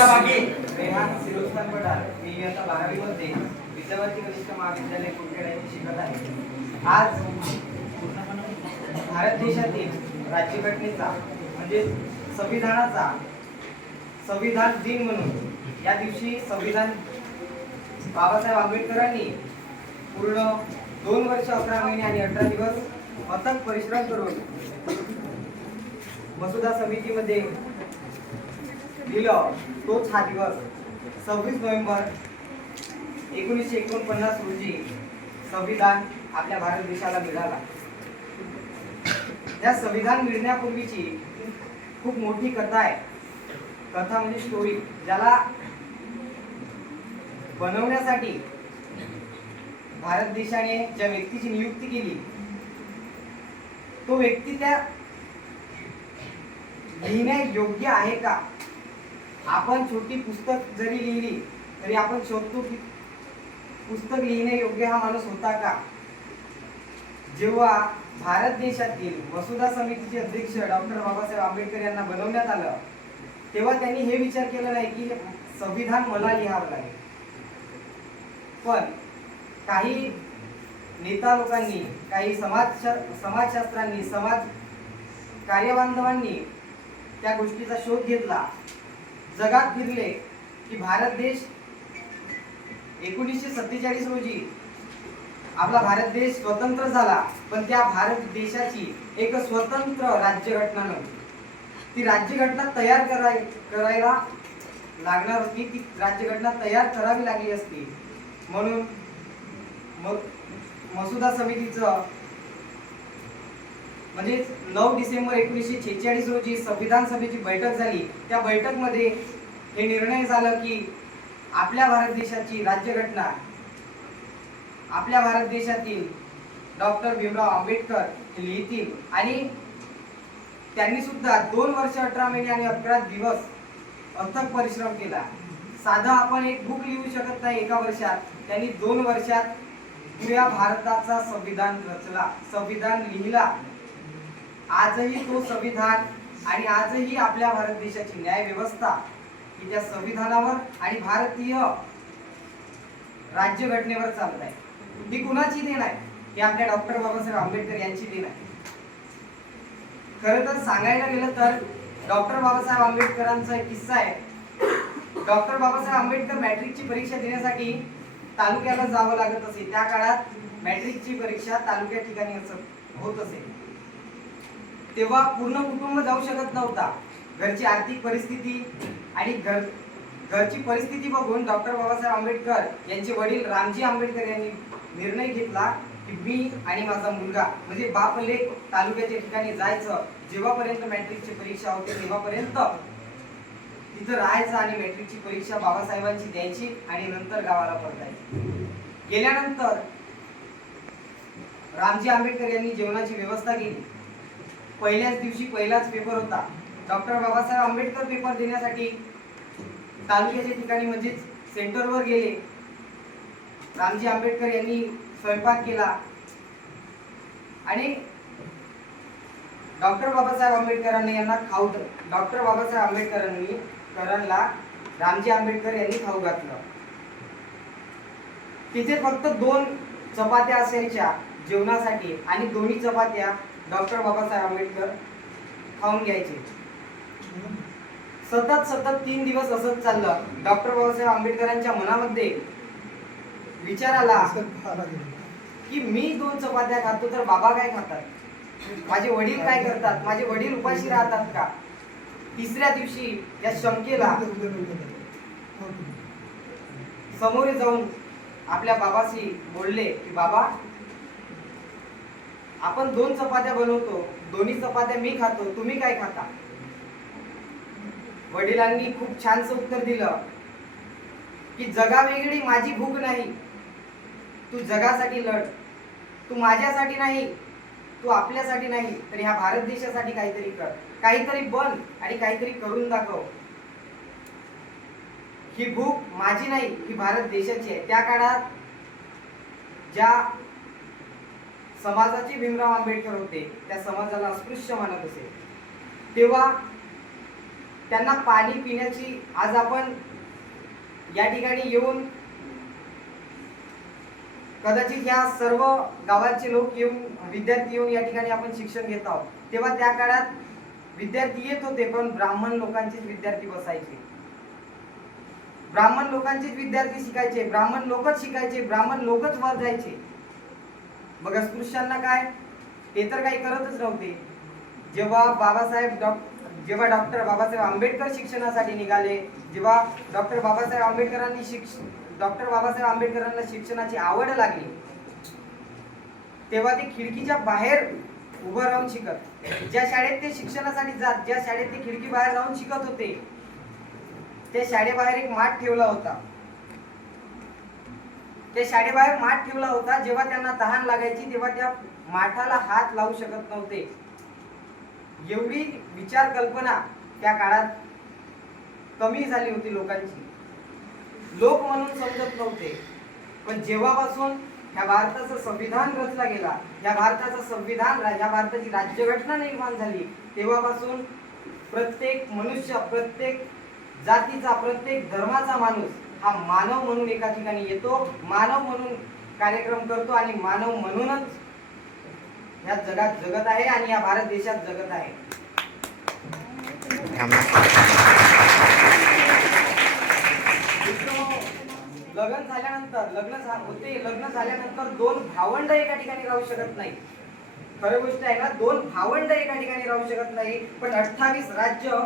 रेहान सिरोजखान पठार मी आता 12वी मध्ये विद्यार्थी कनिष्ठ महाविद्यालय कुरखेडा येथे शिकत आहे। आज भारत देशातील राज्यघटनेचा म्हणजे संविधान दिन म्हणून या दिवशी संविधान बाबासाहेब आंबेडकरांनी पूर्ण 2 वर्ष 11 महिने आणि 18 दिवस अथक परिश्रम करून मसुदा समितीमध्ये दिलं। तोच हा दिवस 26 नोव्हेंबर 1949 रोजी संविधान आपल्या भारत देशाला मिळाला। या संविधान मिळण्यापूर्वीची खूप मोठी कथा आहे। कथा म्हणजे स्टोरी, ज्याला बनवण्यासाठी भारत देशाने ज्या व्यक्तीची नियुक्ती केली तो व्यक्ती त्या लिहिण्या योग्य आहे का। आपण छोटी पुस्तक जरी लिहिली तरी आपण शोधतो की पुस्तक लिहिण्या योग्य हा माणूस होता का। जेव्हा भारत देशातील मसुदा समितीचे अध्यक्ष डॉक्टर बाबासाहेब आंबेडकर यांना बनवण्यात आलं तेव्हा त्यांनी हे विचार केला नाही की संविधान मला लिहावं लागेल, पण काही नेता लोकांनी, काही समाजशास्त्रांनी, समाज कार्यबांधवांनी त्या गोष्टीचा शोध घेतला, जगात फिरले की भारत देश 1947 रोजी आपला भारत देश स्वतंत्र झाला, पण त्या भारत देशाची एक स्वतंत्र राज्यघटना नव्हती। ती राज्यघटना तयार करायला लागणार होती, ती राज्यघटना तयार करावी लागली असती। म्हणून मसुदा समितीचं म्हणजे 9 डिसेंबर 1946 रोजी संविधान सभेची बैठक झाली। त्या बैठकमध्ये हे निर्णय झाला की आपल्या भारत देशाची राज्यघटना आपल्या भारत देशातील डॉक्टर भीमराव आंबेडकर लिहितील आणि त्यांनी सुद्धा 2 वर्ष 18 महिने आणि 11 दिवस अथक परिश्रम केला। साधा आपण एक बुक लिहू शकत नाही एका वर्षात, त्यांनी 2 वर्षात पुऱ्या भारताचा संविधान रचला, संविधान लिहिला। आजही तो संविधान आणि आजही आपल्या भारत देशाची न्याय व्यवस्था ही त्या संविधानावर आणि भारतीय राज्यघटनेवर चालत आहे। ही कुणाची देण आहे? ही आपल्या डॉक्टर बाबासाहेब आंबेडकर यांची देण आहे। खरं तर सांगायला गेलं तर डॉक्टर बाबासाहेब आंबेडकरांचा एक किस्सा आहे। डॉक्टर बाबासाहेब आंबेडकर मॅट्रिकची परीक्षा देण्यासाठी तालुक्याला जावं लागत असे। त्या काळात मॅट्रिकची परीक्षा तालुक्या ठिकाणी होत असे, तेव्हा पूर्ण कुटुंब जाऊ शकत नव्हता। घरची आर्थिक परिस्थिती आणि घरची परिस्थिती बघून डॉक्टर बाबासाहेब आंबेडकर यांचे वडील रामजी आंबेडकर यांनी निर्णय घेतला की मी आणि माझा मुलगा म्हणजे बाप लेक तालुक्याच्या ठिकाणी जायचं, जेव्हापर्यंत मॅट्रिकची परीक्षा होते तेव्हापर्यंत तिथं राहायचं आणि मॅट्रिकची परीक्षा बाबासाहेबांची द्यायची आणि नंतर गावाला परतायची। गेल्यानंतर रामजी आंबेडकर यांनी जेवणाची व्यवस्था केली। पहिल्याच दिवशी पहिलाच पेपर होता। डॉक्टर बाबासाहेब आंबेडकर पेपर देण्यासाठी तालुक्याच्या ठिकाणी म्हणजे सेंटरवर गेले। रामजी आंबेडकर यांनी स्वयंपाक केला आणि डॉक्टर बाबासाहेब आंबेडकरांनी यांना खाऊ डॉक्टर बाबासाहेब आंबेडकरांना रामजी आंबेडकर यांनी खाऊ घातलं। तिथे फक्त 2 चपात्या असायच्या जेवणासाठी आणि दोन्ही चपात्या डॉक्टर बाबासाहेब आंबेडकर खाऊन घ्यायचे। सतत 3 दिवस असंच चाललं। डॉक्टर बाबासाहेब आंबेडकरांच्या मनामध्ये विचार आला की मी 2 चपात्या खातो तर बाबा काय खातात, माझे वडील काय करतात, माझे वडील उपाशी राहतात का। तिसऱ्या दिवशी या शंकेला समोर जाऊन आपल्या बाबाशी बोलले की बाबा आपण 2 चपात्या बनवतो, दोन्ही चपात्या मी खातो, तुम्ही काय खाता। वडिलांनी खूप छानसं उत्तर दिलं की जगावेगळी माझी भूक नाही, तू जगासाठी लढ, तू माझ्यासाठी नाही, तू आपल्यासाठी नाही तर ह्या भारत देशासाठी काहीतरी कर, काहीतरी बन आणि काहीतरी करून दाखव। ही भूक माझी नाही, ही भारत देशाची आहे। त्या काळात ज्या समाजाचे भीमराव आंबेडकर होते त्या समाजाला अस्पृश्य मानत असे, तेव्हा त्यांना पाणी पिण्याची, आज आपण या ठिकाणी येऊन कदाचित या सर्व गावाचे लोक येऊन, विद्यार्थी येऊन या ठिकाणी आपण शिक्षण घेत आहोत, तेव्हा त्या काळात विद्यार्थी येत होते पण ब्राह्मण लोकांचेच विद्यार्थी बसायचे, ब्राह्मण लोकांचेच विद्यार्थी शिकायचे, ब्राह्मण लोकच शिकायचे, ब्राह्मण लोकच वर जायचे. मग अस्पृश्यांना काय, ते तर काही करतच नव्हते. जेव्हा डॉक्टर बाबासाहेब आंबेडकर शिक्षणासाठी निघाले, जेव्हा डॉक्टर बाबासाहेब आंबेडकरांना शिक्षणाची आवड लागली, तेव्हा ते खिडकीच्या बाहेर उभं राहून शिकत, ज्या शाळेत ते शिक्षणासाठी जात, ज्या शाळेत ते खिडकी बाहेर राहून शिकत होते, त्या शाळेबाहेर एक माठ ठेवला होता. त्या शाळेबाहेर माठ ठेवला होता. जेव्हा त्यांना तहान लागायची तेव्हा त्या माठाला हात लावू शकत नव्हते. एवढी विचार कल्पना त्या काळात कमी झाली होती लोकांची, लोक म्हणून समजत नव्हते. पण जेव्हापासून ह्या भारताचं संविधान रचला गेला, या भारताचं संविधान, या भारताची राज्यघटना निर्माण झाली, तेव्हापासून प्रत्येक मनुष्य, प्रत्येक जातीचा, प्रत्येक धर्माचा माणूस हा मानव म्हणून एका ठिकाणी येतो, मानव म्हणून कार्यक्रम करतो आणि मानव म्हणूनच या जगात जगत आहे आणि या भारत देशात जगत आहे. लग्न झाल्यानंतर दोन भावंड एका ठिकाणी राहू शकत नाही. खरी गोष्ट आहे ना, दोन भावंड एका ठिकाणी राहू शकत नाही. पण 28 राज्य,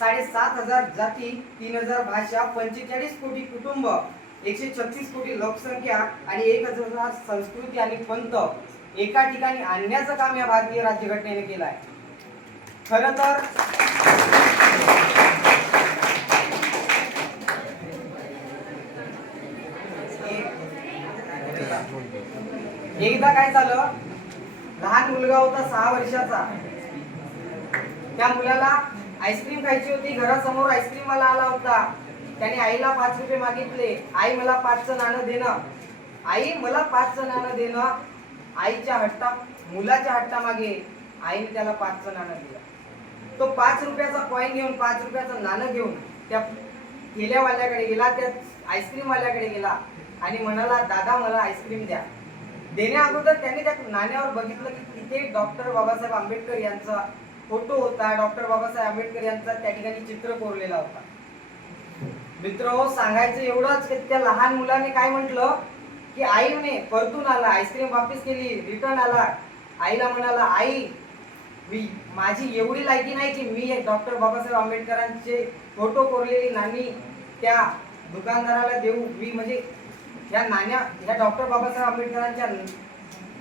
7,500 जाती, 3,000 भाषा, 45 कोटी कुटुंब, 136 कोटी लोकसंख्या आणि 1,000 संस्कृती आणि पंथ एका ठिकाणी आणण्याचं काम या भारतीय राज्यघटनेने केलं आहे. खरं तर एकदा काय झालं, लहान मुलगा होता 6 वर्षाचा. त्या मुलाला आईस्क्रीम खायची होती. घरासमोर आईस्क्रीम वाला आला होता. त्याने आईला 5 रुपये मागितले. आई मला 5चं नाणं देणं, आई मला 5चं नाणं देणं. आईच्या मुलाच्या हट्टामागे आईने त्याला 5चं नाणं दिलं. तो 5 रुपयाचा कॉईन घेऊन, 5 रुपयाचं नाणं घेऊन त्या ठेल्यावाल्याकडे गेला, त्या आईस्क्रीम वाल्याकडे गेला आणि म्हणाला, दादा मला आईस्क्रीम द्या. देण्या अगोदर त्याने त्या नाण्यावर बघितलं की तिथे डॉक्टर बाबासाहेब आंबेडकर यांचा फोटो होता. डॉक्टर बाबासाहेब आंबेडकर यांचा त्या ठिकाणी चित्र कोरलेला होता. मित्र, सांगायचं एवढंच की त्या लहान मुलाने काय म्हटलं की आईने परतून आला, आईस्क्रीम वापस केली, रिटर्न आला. आईला म्हणाला, आई माझी एवढी लायकी नाही की मी डॉक्टर बाबासाहेब आंबेडकरांचे फोटो कोरलेली नाणी त्या दुकानदाराला देऊ. मी म्हणजे या डॉक्टर बाबासाहेब आंबेडकरांच्या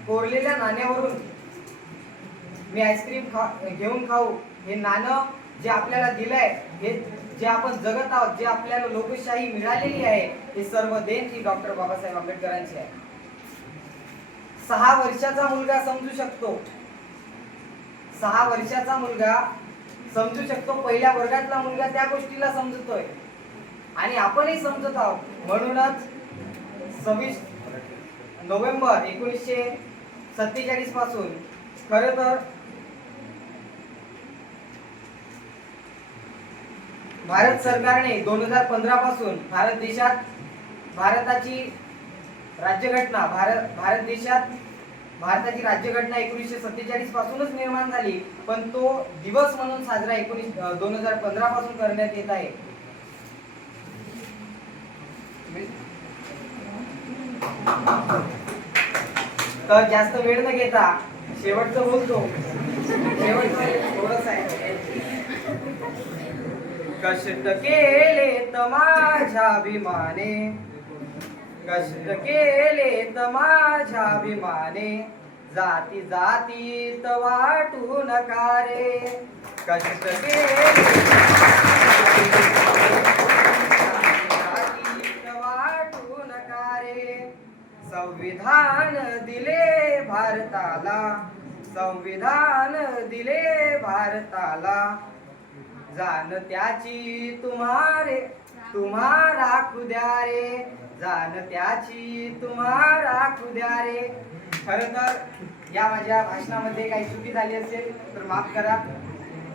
कोरलेल्या नाण्यावरून मी आईस्क्रीम घेऊन खाऊ. हे नाणं जे आपल्याला दिलंय, हे जे आपण जगत आहोत, जे आपल्याला लोकशाही मिळालेली आहे, हे सर्व देण ही डॉक्टर बाबासाहेब आंबेडकरांची आहे. 6 वर्षाचा मुलगा समजू शकतो. 6 वर्षाचा मुलगा समजू शकतो. पहिल्या वर्गातला मुलगा त्या गोष्टीला समजतोय आणि आपणही समजत आहोत. म्हणूनच 26 नोव्हेंबर 1947 पासून खरं तर भारत सरकारने 2015 पासून भारताची राज्यघटना, भारताची राज्यघटना 1947 पासूनच निर्माण झाली. पण तो दिवस म्हणून साजरा 2015 पासून करण्यात येत आहे. तर जास्त वेळ न घेता शेवटचं बोलतो. शेवटचं थोडंच आहे. कष्ट केले त माझ्या अभिमाने, कष्ट केले त माझ्या अभिमाने, जाती जातीत वाटू नका रे. कष्ट केले जातीत वाटू नका रे. संविधान दिले भारताला, संविधान दिले भारताला, जाण त्याची तुम्हा राखू द्या रे. जाण त्याची तुम्हा राखू द्या रे. खरं तर या माझ्या भाषणामध्ये काही चुकी झाली असेल तर माफ करा.